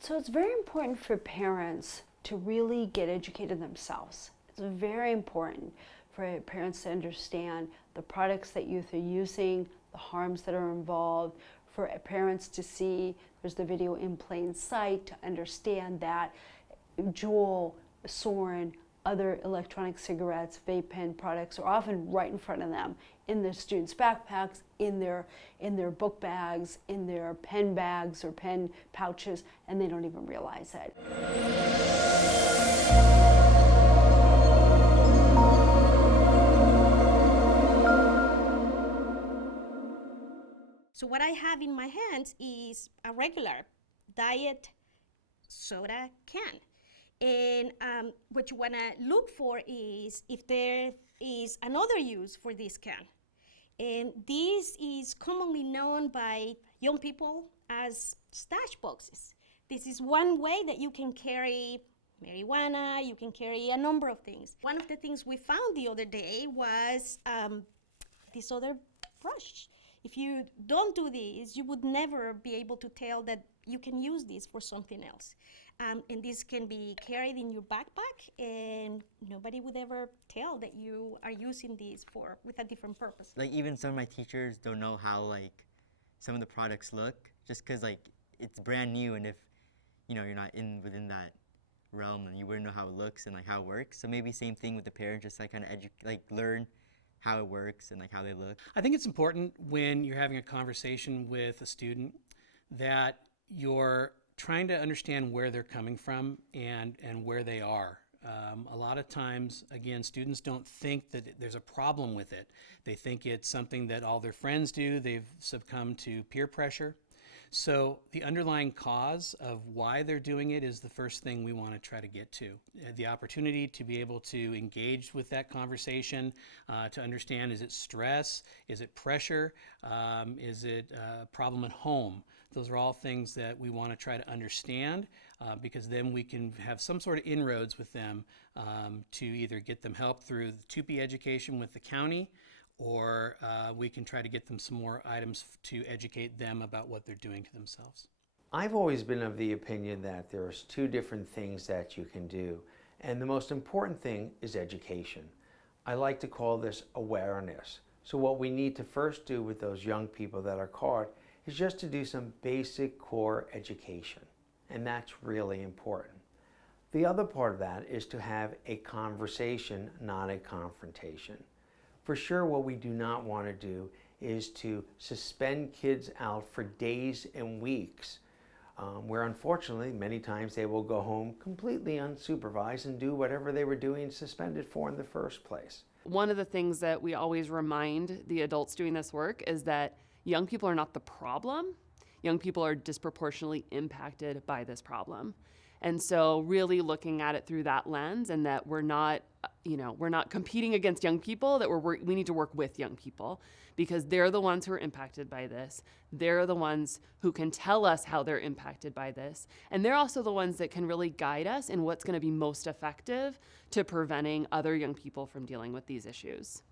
So it's very important for parents to really get educated themselves. It's very important for parents to understand the products that youth are using, the harms that are involved, for parents to see, there's the video in plain sight, to understand that Juul, Soren, other electronic cigarettes, vape pen products are often right in front of them in their students' backpacks, in their book bags, in their pen bags or pen pouches, and they don't even realize it. So what I have in my hands is a regular diet soda can. And what you want to look for is if there is another use for this can. And this is commonly known by young people as stash boxes. This is one way that you can carry marijuana, you can carry a number of things. One of the things we found the other day was this other brush. If you don't do this, you would never be able to tell that you can use this for something else. And this can be carried in your backpack, and nobody would ever tell that you are using this with a different purpose. Like, even some of my teachers don't know how, like, some of the products look, just because, like, it's brand new, and if, you know, you're not within that realm, then you wouldn't know how it looks and, like, how it works. So maybe same thing with the parents, just, like, kind of learn how it works and, like, how they look. I think it's important when you're having a conversation with a student that you're trying to understand where they're coming from and where they are. A lot of times, again, students don't think that there's a problem with it. They think it's something that all their friends do. They've succumbed to peer pressure. So the underlying cause of why they're doing it is the first thing we want to try to get to. The opportunity to be able to engage with that conversation, to understand, is it stress, is it pressure, is it a problem at home? Those are all things that we want to try to understand because then we can have some sort of inroads with them to either get them help through the TUPE education with the county, or we can try to get them some more items to educate them about what they're doing to themselves. I've always been of the opinion that there's two different things that you can do, and the most important thing is education. I like to call this awareness. So what we need to first do with those young people that are caught is just to do some basic core education, and that's really important. The other part of that is to have a conversation, not a confrontation. For sure, what we do not want to do is to suspend kids out for days and weeks, where unfortunately many times they will go home completely unsupervised and do whatever they were doing suspended for in the first place. One of the things that we always remind the adults doing this work is that young people are not the problem. Young people are disproportionately impacted by this problem. And so really looking at it through that lens, and that we're not competing against young people, that we need to work with young people, because they're the ones who are impacted by this. They're the ones who can tell us how they're impacted by this. And they're also the ones that can really guide us in what's going to be most effective to preventing other young people from dealing with these issues.